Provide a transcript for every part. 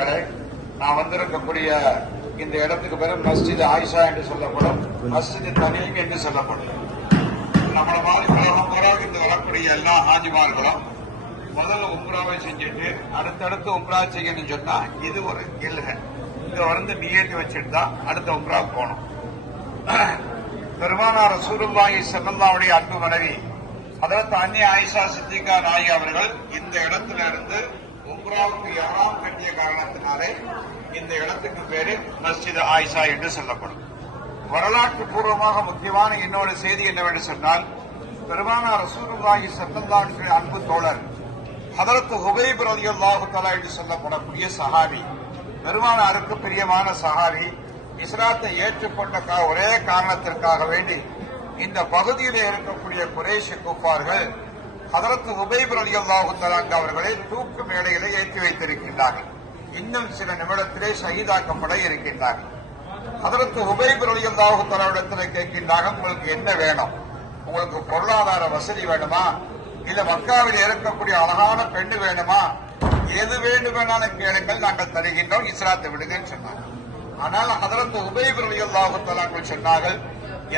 பெருமக்களே, நான் வந்திருக்கக்கூடிய இந்த இடத்துக்கு பேரும் மஸ்ஜித் ஆயிஷா என்று சொல்லப்படும், மஸ்ஜித் தனீம் என்று சொல்லப்படும். நம்மள மாதிரி உலகம் பூரா இங்கு வரக்கூடிய எல்லா ஹாஜிமார்களும் முதல்ல உம்ராவை செஞ்சுட்டு அடுத்தடுத்து உம்ரா செய்யணும்னு சொன்னா இது ஒரு இல்கை. இங்க வந்து நியத்து வச்சுட்டு தான் அடுத்த உம்ரா போகணும். பெருமானார் ரசூலுல்லாஹி ஸல்லல்லாஹு அன்பு மனைவி ஹதரத் அன்னி ஆயிஷா சித்திகா நாயகி அவர்கள் இந்த இடத்துல இருந்து உம்ராவுக்கு யாராம் கட்டிய காரணத்தினாலே இந்த இடத்துக்கு பேரு மஸ்ஜித் ஆயிஷா என்று சொல்லப்படும். வரலாற்று பூர்வமாக முக்கியமான இன்னொரு செய்தி என்னவென்று சொன்னால், பெருமானார் ரசூலுல்லாஹி ஸல்லல்லாஹு அலைஹி அன்பு தோழர் ஹதரத் ஹுபைப் ரலியல்லாஹு தஆலா என்று சொல்லப்படக்கூடிய சஹாபி, பெருமானாருக்கு பிரியமான சஹாபி, இஸ்லாத்தை ஏற்றுக்கொண்ட ஒரே காரணத்திற்காக வேண்டி இந்த பகுதியில் இருக்கக்கூடிய குறைஷி குஃபார்கள் ஹதரத் ஹுபைப் ரலியல்லாஹு தஆலா அவர்களை தூக்கு மேடையிலே ஏற்றி வைத்திருக்கின்றார்கள். இன்னும் சில நிமிடத்திலே ஷஹீதாக்கப்பட இருக்கின்றார்கள். ஹதரத் ஹுபைப் ரலியல்லாஹு தஆலா இடத்தில் கேட்கின்றார்கள், உங்களுக்கு என்ன வேணும்? உங்களுக்கு பொருளாதார வசதி வேணுமா, இல்ல மக்காவில் இருக்கக்கூடிய அழகான பெண்ணு வேணுமா? எது வேண்டுமெனாலும் கேளுங்கள், நாங்கள் தருகின்றோம், இஸ்லாத்தை விடுங்கன்னு சொன்னாங்க. ஆனால் ஹதரத் ஹுபைப் ரலியல்லாஹு தஆலா சொன்னார்கள்,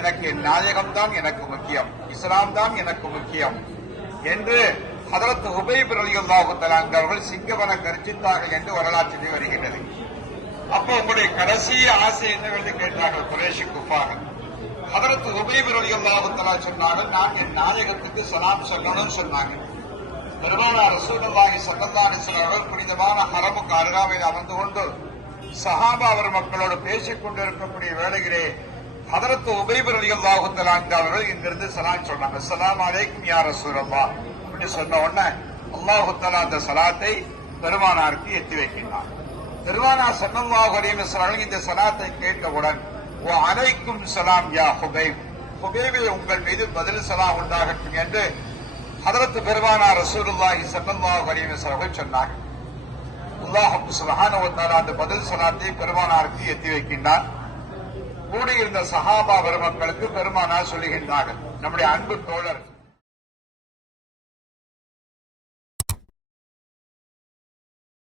எனக்கு நாயகம் தான் எனக்கு முக்கியம், இஸ்லாம் தான் எனக்கு முக்கியம் என்று ஹதரத் ஹுபைப் ரலியல்லாஹு தஆலா அவர்கள் சிங்கவன கர்ஜித்தார்கள் என்று வரலாற்றிலே வருகின்றது. அப்போ உங்களுடைய கடைசி ஆசை என்னவென்று கேட்டார்கள் குறைஷி குஃபார்கள். ஹதரத் ஹுபைப் ரலியல்லாஹு தஆலா சொன்னார்கள், நான் என் நாயகத்துக்கு சலாம் சொல்லணும்னு சொன்னாங்க. பெருமானார் ரசூலுல்லாஹி ஸல்லல்லாஹு அலைஹி வஸல்லம் அவர்கள் புனிதமான ஹரமுக்கு அருகாமையில் அமர்ந்து கொண்டு சஹாபா அவர் மக்களோடு பேசிக் கொண்டிருக்கக்கூடிய வேளையிலே ஹதரத் ஹுபைப் ரலியல்லாஹு தஆலா அவர்கள் இங்கிருந்து சலாம் சொன்னாங்க. அஸ்ஸலாமு அலைக்கும் யா ரசூலல்லாஹ் அப்படின்னு சொன்ன உடனே அல்லாஹு தஆலா அந்த சலாத்தை பெருமானாருக்கு எத்தி வைக்கின்றார். பெருமானார் ஸல்லல்லாஹு அலைஹி வஸல்லம் இந்த சலாத்தை கேட்டவுடன் வ அலைக்கும் ஸலாம் யா ஹுபைப், ஹுபைபே உங்கள் மீது பதில் சலாம் உண்டாகட்டும் என்று ஹதரத் பெருமானார் ரசூலுல்லாஹி ஸல்லல்லாஹு அலைஹி வஸல்லம் சொன்னார்கள். அல்லாஹ் சுப்ஹானஹு வ தஆலா அந்த பதில் சலாத்தை பெருமானாருக்கு எத்தி வைக்கின்றார். கூடியிருந்த சஹாபா பெருமக்களுக்கு பெருமானார் சொல்லுகின்றார்கள், நம்முடைய அன்பு தோழர்